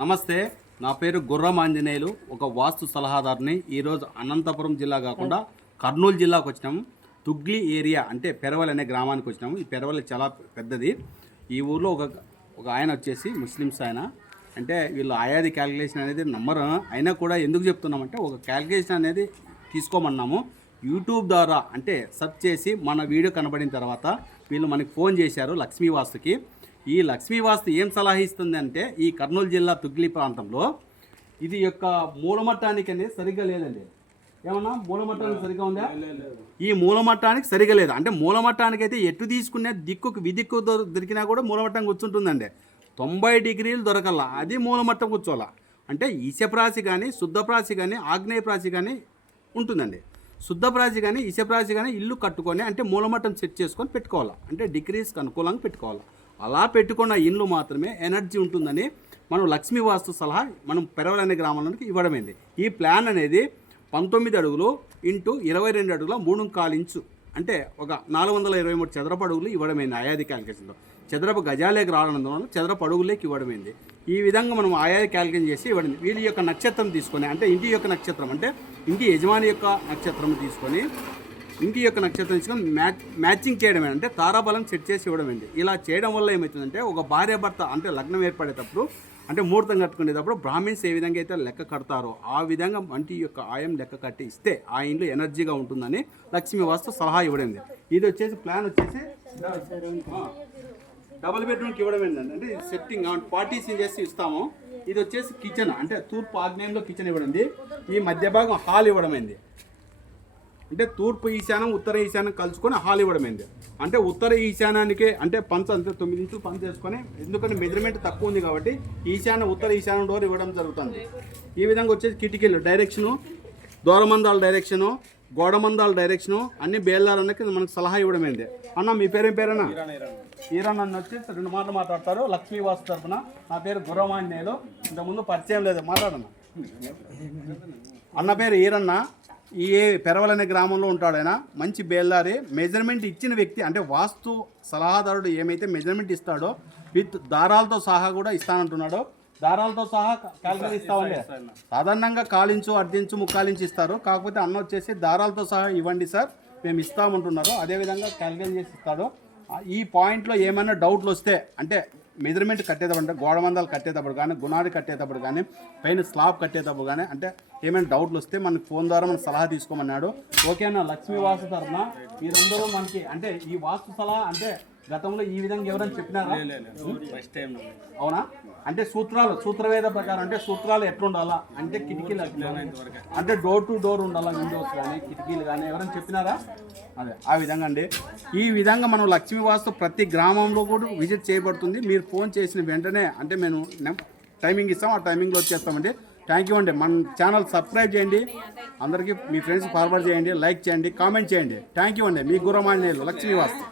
నమస్తే, నా పేరు గుర్రం ఆంజనేయులు. ఒక వాస్తు సలహాదారుని. ఈరోజు అనంతపురం జిల్లా కాకుండా కర్నూలు జిల్లాకు వచ్చినాము. తుగ్లి ఏరియా అంటే పెరవల్ అనే గ్రామానికి వచ్చినాము. ఈ పెరవల్ చాలా పెద్దది. ఈ ఊర్లో ఒక ఆయన వచ్చేసి ముస్లిమ్స్ ఆయన. అంటే వీళ్ళు ఆయాది క్యాలిక్యులేషన్ అనేది నమ్మరు. అయినా కూడా ఎందుకు చెప్తున్నామంటే ఒక క్యాలిక్యులేషన్ అనేది తీసుకోమన్నాము. యూట్యూబ్ ద్వారా అంటే సెర్చ్ చేసి మన వీడియో కనబడిన తర్వాత వీళ్ళు మనకి ఫోన్ చేశారు లక్ష్మీ వాస్తుకి. ఈ లక్ష్మీ వాస్తు ఏం సలహా ఇస్తుంది అంటే ఈ కర్నూలు జిల్లా తుగ్లి ప్రాంతంలో ఇది యొక్క మూలమట్టానికి అనేది సరిగ్గా లేదండి. ఏమన్నా మూలమట్టానికి సరిగ్గా ఉందా? ఈ మూలమట్టానికి సరిగ్గా లేదు. అంటే మూలమట్టానికి అయితే ఎటు తీసుకునే దిక్కుకు విదిక్కు దొరికినా కూడా మూలమట్టం కూర్చుంటుందండి. 90 డిగ్రీలు దొరకల్లా, అది మూలమట్టం కూర్చోాలా. అంటే ఈశప్రాశి కానీ శుద్ధప్రాశి కానీ ఆగ్నేయప్రాశి కానీ ఉంటుందండి. శుద్ధప్రాశి కానీ ఈశప్రాశి కానీ ఇల్లు కట్టుకొని అంటే మూలమట్టం సెట్ చేసుకొని పెట్టుకోవాలి. అంటే డిగ్రీస్కి అనుకూలంగా పెట్టుకోవాలి. అలా పెట్టుకున్న ఇండ్లు మాత్రమే ఎనర్జీ ఉంటుందని మనం లక్ష్మీ వాస్తు సలహా మనం పెరవల్ అనే గ్రామంలోకి ఇవ్వడమైంది. ఈ ప్లాన్ అనేది 19 అడుగులు ఇంటూ 22 అడుగుల 3.25 ఇంచు అంటే ఒక 423 చదరపు అడుగులు ఇవ్వడమైంది. ఆయాది క్యాలిక్యులేషన్లో చదరపు గజాలేకి రావడం వల్ల చదరపు అడుగులేకి ఇవ్వడమైంది. ఈ విధంగా మనం ఆయాది క్యాలిక్యులేషన్ చేసి ఇవ్వడింది. వీళ్ళ యొక్క నక్షత్రం తీసుకొని అంటే ఇంటి యొక్క నక్షత్రం అంటే ఇంటి యజమాని యొక్క నక్షత్రం తీసుకొని ఇంటి యొక్క నక్షత్రం తీసుకొని మ్యాచింగ్ చేయడమే అంటే తారాబలం సెట్ చేసి ఇవ్వడమైంది. ఇలా చేయడం వల్ల ఏమవుతుందంటే ఒక భార్యాభర్త అంటే లగ్నం ఏర్పడేటప్పుడు అంటే ముహూర్తం కట్టుకునేటప్పుడు బ్రాహ్మిన్స్ ఏ విధంగా అయితే లెక్క కడతారో ఆ విధంగా ఇంటి యొక్క ఆయం లెక్క కట్టి ఇస్తే ఆ ఇంట్లో ఎనర్జీగా ఉంటుందని లక్ష్మీ వాస్తు సలహా ఇవ్వడమైంది. ఇది వచ్చేసి ప్లాన్ వచ్చేసి డబుల్ బెడ్రూమ్కి ఇవ్వడమైందండి. అంటే సెట్టింగ్ పార్టీషన్ చేసి ఇస్తాము. ఇది వచ్చేసి కిచెన్ అంటే తూర్పు ఆగ్నేయంలో కిచెన్ ఇవ్వడింది. ఈ మధ్య భాగం హాల్ ఇవ్వడమైంది. అంటే తూర్పు ఈశాన్యం ఉత్తర ఈశాన్యం కలుసుకొని హాల్ ఇవ్వడమైంది. అంటే ఉత్తర ఈశాన్యానికి అంటే పంచ అంతే 9 ఇంచులు పంచ చేసుకొని ఎందుకంటే మెజర్మెంట్ తక్కువ ఉంది కాబట్టి ఈశాన్యం ఉత్తర ఈశాన్యం డోర్ ఇవ్వడం జరుగుతుంది. ఈ విధంగా వచ్చేసి కిటికీలు డైరెక్షను, దూరమందాల డైరెక్షను, గోడమందాల డైరెక్షను అన్ని బేల్దారన్నకి మనకు సలహా ఇవ్వడమైంది. అన్న మీ పేరేం పేరన్నా? ఈరన్న అన్న వచ్చేసి 2 మాటలు మాట్లాడతారు లక్ష్మీ వాస్తు తరఫున. నా పేరు గుర్రమాన్యాలు. ఇంతకుముందు పరిచయం లేదు, మాట్లాడన్నా. అన్న పేరు ఈరన్న. ఈ పెరవల్ అనే గ్రామంలో ఉంటాడు ఆయన. మంచి బేల్దారి. మెజర్మెంట్ ఇచ్చిన వ్యక్తి అంటే వాస్తు సలహాదారుడు ఏమైతే మెజర్మెంట్ ఇస్తాడో విత్ దారాలతో సహా కూడా ఇస్తానంటున్నాడు. దారాలతో సహా క్యాల్కులేట్ ఇస్తామండి. సాధారణంగా 1/4 ఇంచు 1/2 ఇంచు 3/4 ఇంచు ఇస్తారు. కాకపోతే అన్న వచ్చేసి దారాలతో సహా ఇవ్వండి సార్ మేము ఇస్తామంటున్నారు. అదేవిధంగా క్యాల్కులేట్ చేసి ఇస్తాడు. ఈ పాయింట్లో ఏమైనా డౌట్లు వస్తే అంటే మెజర్మెంట్ కట్టేటప్పుడు అంటే గోడమందాలు కట్టేటప్పుడు కానీ గుణాడి కట్టేటప్పుడు కానీ పైన స్లాబ్ కట్టేటప్పుడు కానీ అంటే ఏమైనా డౌట్లు వస్తే మనకు ఫోన్ ద్వారా మనం సలహా తీసుకోమన్నాడు. ఓకేనా? లక్ష్మీ వాస్తు తరఫున మీరందరూ మనకి అంటే ఈ వాస్తు సలహా అంటే గతంలో ఈ విధంగా ఎవరైనా చెప్పినారా? అవునా? అంటే సూత్రవేద ప్రకారం అంటే సూత్రాలు ఎట్లుండాలా అంటే కిటికీలు అంటే డోర్ టు డోర్ ఉండాలా, విండోస్ కానీ కిటికీలు కానీ ఎవరైనా చెప్పినారా? అదే ఆ విధంగా అండి. ఈ విధంగా మనం లక్ష్మీ వాస్తు ప్రతి గ్రామంలో కూడా విజిట్ చేయబడుతుంది. మీరు ఫోన్ చేసిన వెంటనే అంటే మేము టైమింగ్ ఇస్తాం, ఆ టైమింగ్లో వచ్చేస్తామండి. థ్యాంక్ యూ అండి. మన ఛానల్ సబ్స్క్రైబ్ చేయండి, అందరికీ మీ ఫ్రెండ్స్ ఫార్వర్డ్ చేయండి, లైక్ చేయండి, కామెంట్ చేయండి. థ్యాంక్ యూ అండి. మీ గుర్రమాన్యాలు లక్ష్మీ వాస్తు.